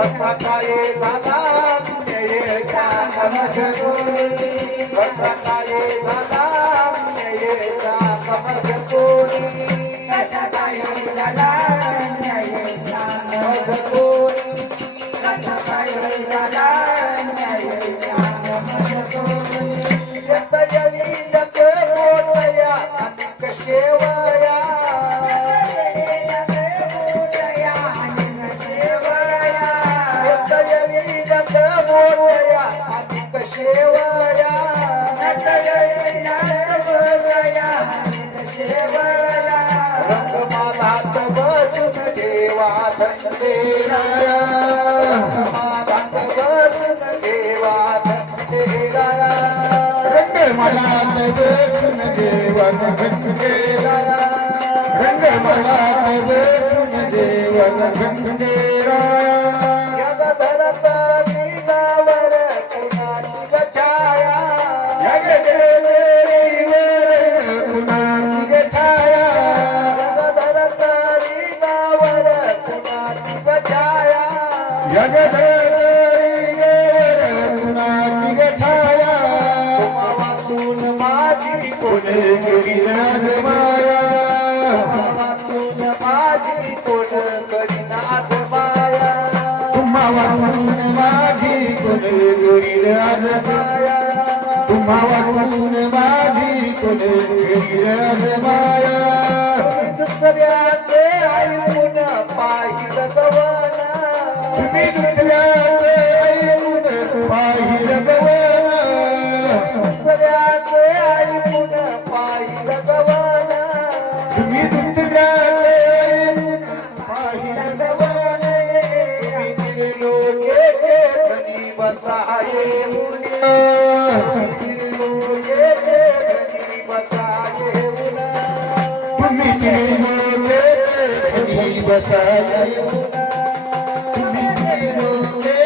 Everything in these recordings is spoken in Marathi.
कसा काय झाला न्यायेचा समजकोणी कसा काय झाला न्यायेचा समजकोणी कसा काय झाला न्यायेचा समजकोणी कसा काय झाला न्यायेचा समजकोणी जतयवी जत मोठया अनेक शेवया रंगमालात बसून देवा धनदेराया रंगमालात बसून देवा धनदेराया रंगमालात बसून देवा धनदेराया रंगमालात बसून देवा धनदेराया जग धरत लीलावर कुणाची छाया जग देवीवर कुणाची छाया जग धरत लीलावर कुणाची छाया जग देवीवर कुणाची छाया तुम्हातून माझी कोणी गिरिनाथ माया तुम्हातून माझी कोण करीनाथ माया तुम्हातून माझी कोण गिरिनाथ माया तुम्हातून माझी कोण गिरिनाथ माया दुसऱ्याचे ऐकून पाहिल गवना तुम्ही दुसऱ्याचे ऐकून पाहिल गवना दुसऱ्याचे ऐकून पाहिल गवना तुम्ही दुसऱ्याचे ऐकून पाहिल गवना लोके धनी बसाये मुनिया लोके धनी बसाये मुनिया तुम्ही लोके धनी बसाये मुनिया तुम्ही लोके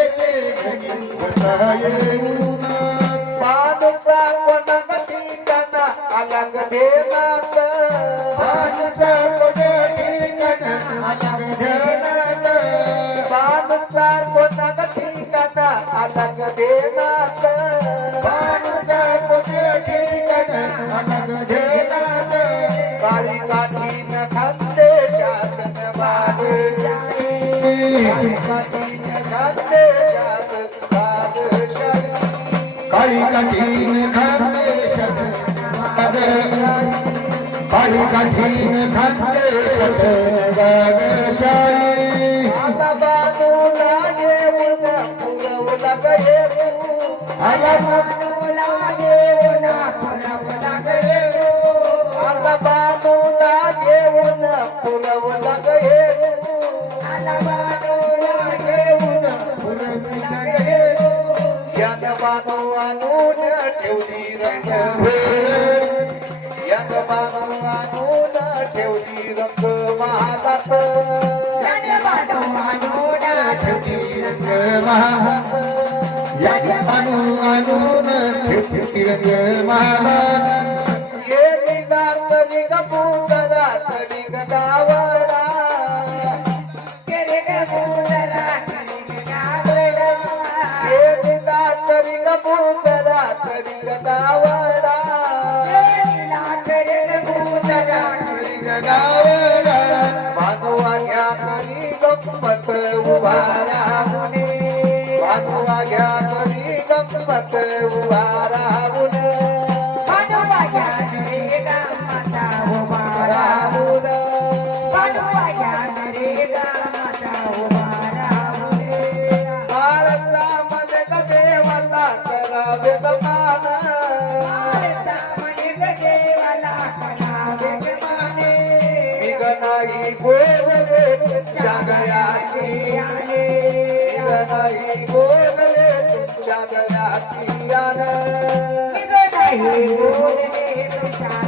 धनी बसाये मुनिया पानुका कोणा ठिकाणा अलग देनात पानुका कोणा ठिकाणा अलग देनात पानुका कोणा ठिकाणा अलग देनात पानुका कोणा ठिकाणा अलग देनात काळी काठीन खाते जातन बाळ काळी काठीन खाते जातन बाळ काळी काठीन खाते जातन काळी काठीन खाते जातन बाळशाही आता बाजूला घेऊन पुरवला गये आला बाजूला घेऊन पुरवला गये आला बाजूला घेऊन पुरवला गये आला बाजूला घेऊन पुरवला गये याद बाजू आणून ठेवली रंग याद बाजू आणून ठेवली रंग महालात याद बाजू आणून ठेवली रंग महालात याद बाजू आणून ठेवली रंग महालात ये निगा तरी गपुतरा तरी गदावडा कबूतरा तरी गदावडा गदावडा बांधवा घ्या तरी गंमत उभारा मुने बांधवा घ्या तरी गंमत उभारा मुने बांधवा घ्या तरी गंमत उभारा मुने बांधवा घ्या तरी गंमत उभारा मुने भारता मध्ये देवाला करावे गमान नाही बोलले जागयाची नाही बोलले जागयाची नाही बोलले